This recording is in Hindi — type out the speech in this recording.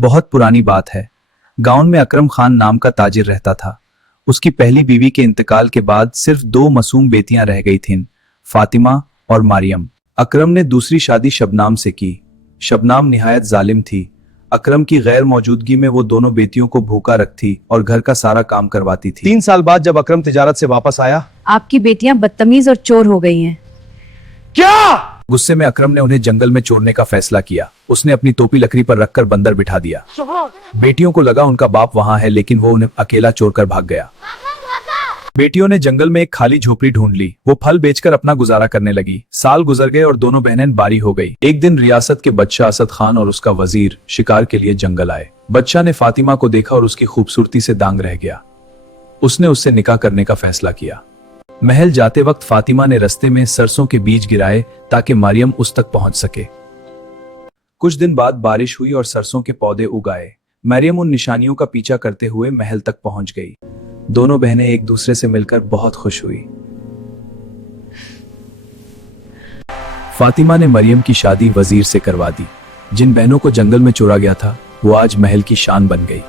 बहुत पुरानी बात है। गांव में अकरम खान नाम का ताजिर रहता था। उसकी पहली बीवी के इंतकाल के बाद सिर्फ दो मासूम बेटियां रह गई थीं, फातिमा और मारियम। अकरम ने दूसरी शादी शबनाम से की। शबनाम निहायत जालिम थी। अकरम की गैर मौजूदगी में वो दोनों बेटियों को भूखा रखती और घर का सारा काम करवाती थी। 3 साल बाद जब अकरम तिजारत से वापस आया, आपकी बेटियां बदतमीज और चोर हो गई हैं। क्या? गुस्से में अकरम ने उन्हें जंगल में छोड़ने का फैसला किया। उसने अपनी टोपी लकड़ी पर रखकर बंदर बिठा दिया। बेटियों को लगा उनका बाप वहां है, लेकिन वो उन्हें अकेला छोड़कर भाग गया। बेटियों ने जंगल में एक खाली झोपड़ी ढूंढ ली। वो फल बेचकर अपना गुजारा करने लगी। साल गुजर गए और दोनों बहनें बारी हो गई। एक दिन रियासत के बादशाह असद खान और उसका वजीर शिकार के लिए जंगल आए। बादशाह ने फातिमा को देखा और उसकी खूबसूरती से दांग रह गया। उसने उससे निकाह करने का फैसला किया। महल जाते वक्त फातिमा ने रास्ते में सरसों के बीज गिराए ताकि मरियम उस तक पहुंच सके। कुछ दिन बाद बारिश हुई और सरसों के पौधे उग आए। मरियम उन निशानियों का पीछा करते हुए महल तक पहुंच गई। दोनों बहनें एक दूसरे से मिलकर बहुत खुश हुई। फातिमा ने मरियम की शादी वजीर से करवा दी। जिन बहनों को जंगल में चुरा गया था, वो आज महल की शान बन गई।